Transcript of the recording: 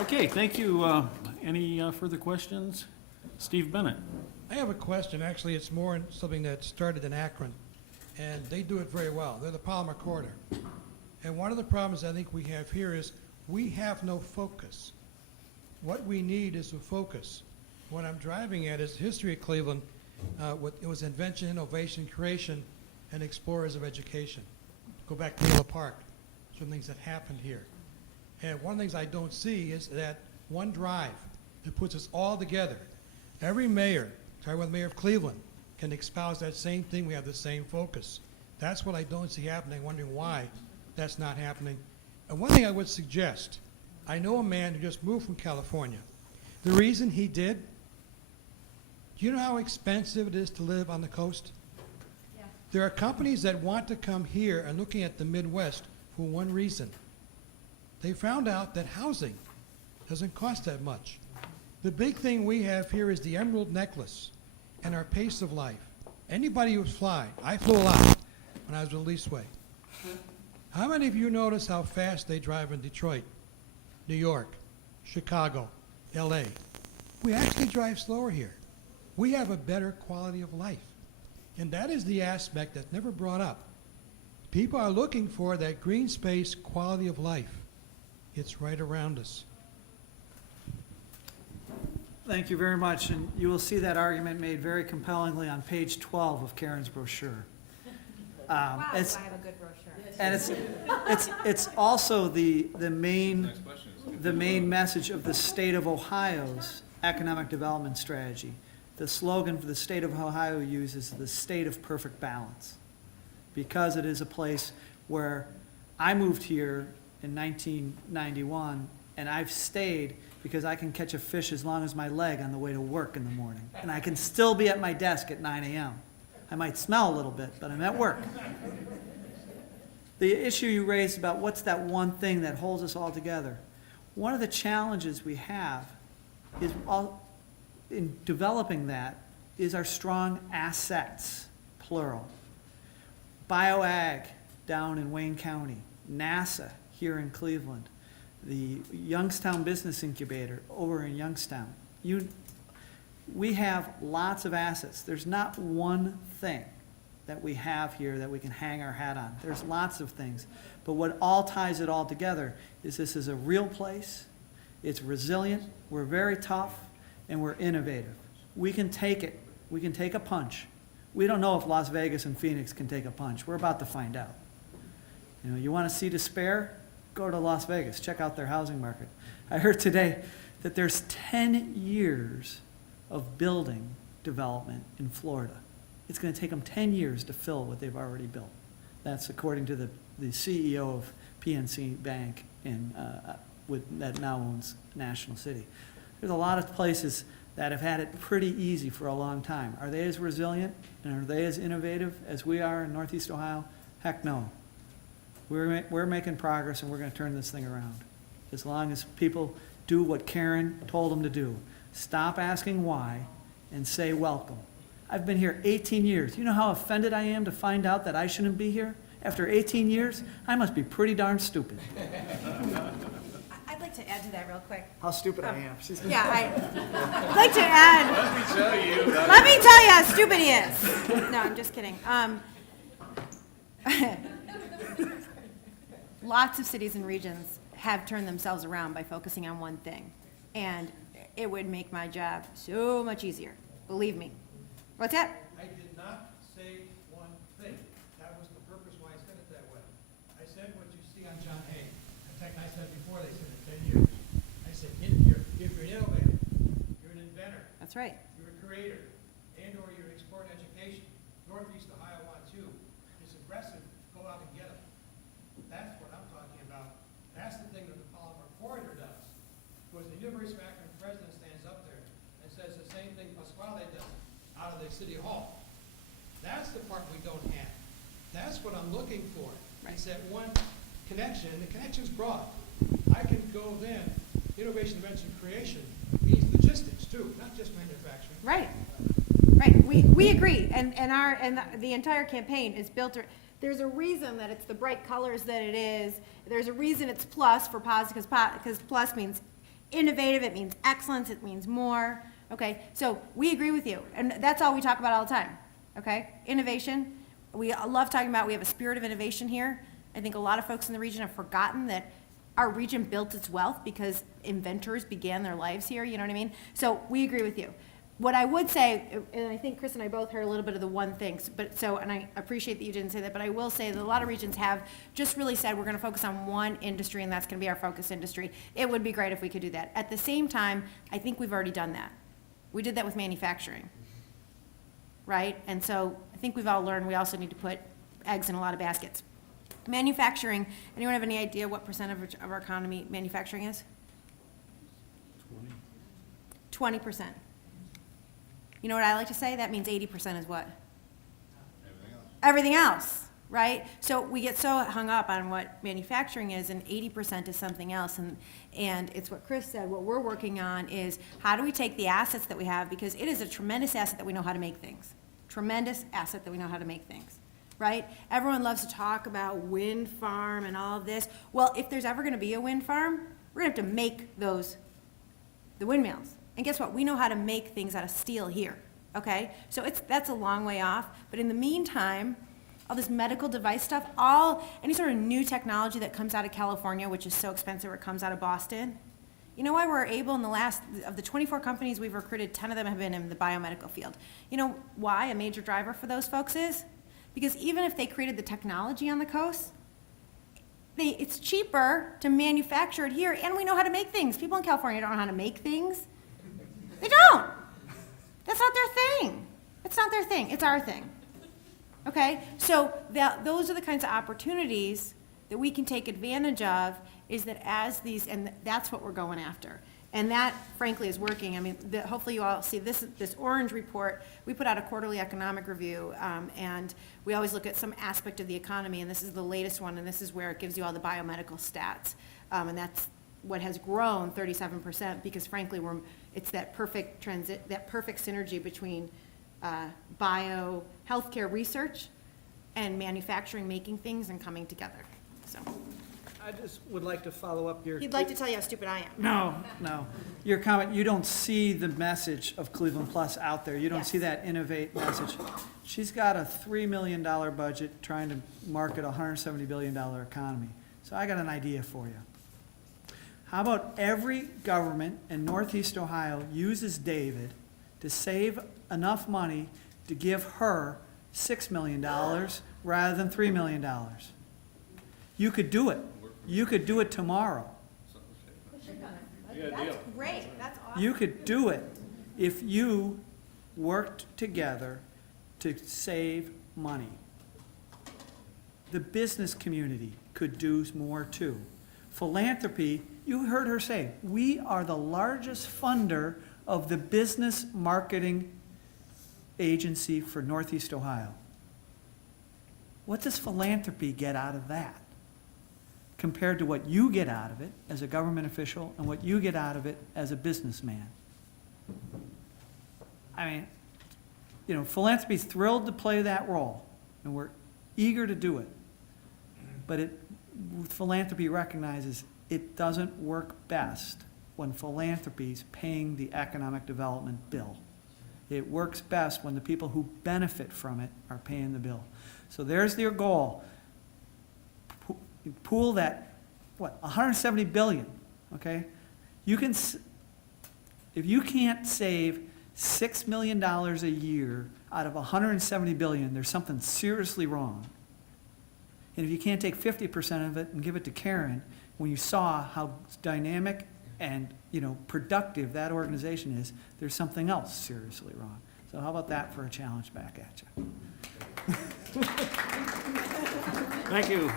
Okay, thank you. Any further questions? Steve Bennett. I have a question. Actually, it's more something that started in Akron, and they do it very well. They're the Palmer Corridor. And one of the problems I think we have here is we have no focus. What we need is a focus. What I'm driving at is the history of Cleveland. It was invention, innovation, creation, and explorers of education. Go back to Miller Park, some things that happened here. And one of the things I don't see is that one drive that puts us all together. Every mayor, starting with the mayor of Cleveland, can espouse that same thing. We have the same focus. That's what I don't see happening. I'm wondering why that's not happening. And one thing I would suggest, I know a man who just moved from California. The reason he did, do you know how expensive it is to live on the coast? Yeah. There are companies that want to come here and looking at the Midwest for one reason. They found out that housing doesn't cost that much. The big thing we have here is the emerald necklace and our pace of life. Anybody who's flying, I flew a lot when I was with Leaseway. How many of you notice how fast they drive in Detroit, New York, Chicago, LA? We actually drive slower here. We have a better quality of life. And that is the aspect that's never brought up. People are looking for that green space quality of life. It's right around us. Thank you very much, and you will see that argument made very compellingly on page 12 of Karen's brochure. Wow, I have a good brochure. And it's also the main message of the state of Ohio's economic development strategy. The slogan for the state of Ohio uses the state of perfect balance, because it is a place where I moved here in 1991, and I've stayed because I can catch a fish as long as my leg on the way to work in the morning. And I can still be at my desk at 9 a.m. I might smell a little bit, but I'm at work. The issue you raised about what's that one thing that holds us all together. One of the challenges we have is in developing that is our strong assets, plural. BioAg down in Wayne County, NASA here in Cleveland, the Youngstown Business Incubator over in Youngstown. We have lots of assets. There's not one thing that we have here that we can hang our hat on. There's lots of things. But what all ties it all together is this is a real place. It's resilient. We're very tough, and we're innovative. We can take it. We can take a punch. We don't know if Las Vegas and Phoenix can take a punch. We're about to find out. You know, you want to see despair? Go to Las Vegas. Check out their housing market. I heard today that there's 10 years of building development in Florida. It's going to take them 10 years to fill what they've already built. That's according to the CEO of PNC Bank that now owns National City. There's a lot of places that have had it pretty easy for a long time. Are they as resilient and are they as innovative as we are in Northeast Ohio? Heck no. We're making progress, and we're going to turn this thing around. As long as people do what Karen told them to do. Stop asking why and say welcome. I've been here 18 years. You know how offended I am to find out that I shouldn't be here? After 18 years, I must be pretty darn stupid. I'd like to add to that real quick. How stupid I am. Yeah, I'd like to add. Let me tell you how stupid he is. No, I'm just kidding. Lots of cities and regions have turned themselves around by focusing on one thing. And it would make my job so much easier. Believe me. What's that? I did not say one thing. That was the purpose why I said it that way. I said what you see on John Hay. In fact, I said before they said it 10 years. I said, if you're an innovator, you're an inventor, That's right. you're a creator, and or you're exploring education, Northeast Ohio wants you. It's aggressive. Go out and get them. That's what I'm talking about. That's the thing that the Palmer Corridor does. Was the University of Akron president stands up there and says the same thing Pasquale does out of the City Hall. That's the part we don't have. That's what I'm looking for. It's that one connection, and the connection's broad. I can go then, innovation, invention, creation means logistics too, not just manufacturing. Right. Right. We agree. And the entire campaign is built. There's a reason that it's the bright colors that it is. There's a reason it's plus for positive, because plus means innovative, it means excellence, it means more, okay? So we agree with you, and that's all we talk about all the time, okay? Innovation, we love talking about, we have a spirit of innovation here. I think a lot of folks in the region have forgotten that our region built its wealth because inventors began their lives here, you know what I mean? So we agree with you. What I would say, and I think Chris and I both heard a little bit of the one thing, and I appreciate that you didn't say that, but I will say that a lot of regions have just really said we're gonna focus on one industry and that's gonna be our focus industry. It would be great if we could do that. At the same time, I think we've already done that. We did that with manufacturing, right? And so I think we've all learned we also need to put eggs in a lot of baskets. Manufacturing, anyone have any idea what percent of our economy manufacturing is? 20%. You know what I like to say? That means 80% is what? Everything else, right? So we get so hung up on what manufacturing is, and 80% is something else. And it's what Chris said. What we're working on is how do we take the assets that we have, because it is a tremendous asset that we know how to make things. Tremendous asset that we know how to make things, right? Everyone loves to talk about wind farm and all of this. Well, if there's ever going to be a wind farm, we're going to have to make the windmills. And guess what? We know how to make things out of steel here, okay? So that's a long way off. But in the meantime, all this medical device stuff, any sort of new technology that comes out of California, which is so expensive, or comes out of Boston, you know why we're able, in the last, of the 24 companies we've recruited, 10 of them have been in the biomedical field. You know why a major driver for those folks is? Because even if they created the technology on the coast, it's cheaper to manufacture it here, and we know how to make things. People in California don't know how to make things. They don't. That's not their thing. It's not their thing. It's our thing. Okay? So those are the kinds of opportunities that we can take advantage of, is that and that's what we're going after. And that, frankly, is working. I mean, hopefully you all see this orange report. We put out a quarterly economic review, and we always look at some aspect of the economy, and this is the latest one, and this is where it gives you all the biomedical stats. And that's what has grown 37%, because frankly, it's that perfect synergy between healthcare research and manufacturing, making things and coming together. So I just would like to follow up your. he'd like to tell you how stupid I am. No. Your comment, you don't see the message of Cleveland Plus out there. You don't Yes. see that innovate message. She's got a $3 million budget trying to market a $170 billion economy. So I got an idea for you. How about every government in Northeast Ohio uses David to save enough money to give her $6 million rather than $3 million? You could do it. You could do it tomorrow. That's great. That's awesome. You could do it if you worked together to save money. The business community could do more too. Philanthropy, you heard her say, we are the largest funder of the business marketing agency for Northeast Ohio. What does philanthropy get out of that compared to what you get out of it as a government official and what you get out of it as a businessman? I mean, philanthropy's thrilled to play that role, and we're eager to do it. But philanthropy recognizes it doesn't work best when philanthropy's paying the economic development bill. It works best when the people who benefit from it are paying the bill. So there's their goal. Pool that, $170 billion, okay? If you can't save $6 million a year out of $170 billion, there's something seriously wrong. And if you can't take 50% of it and give it to Karen, when you saw how dynamic and productive that organization is, there's something else seriously wrong. So how about that for a challenge back at you? Thank you.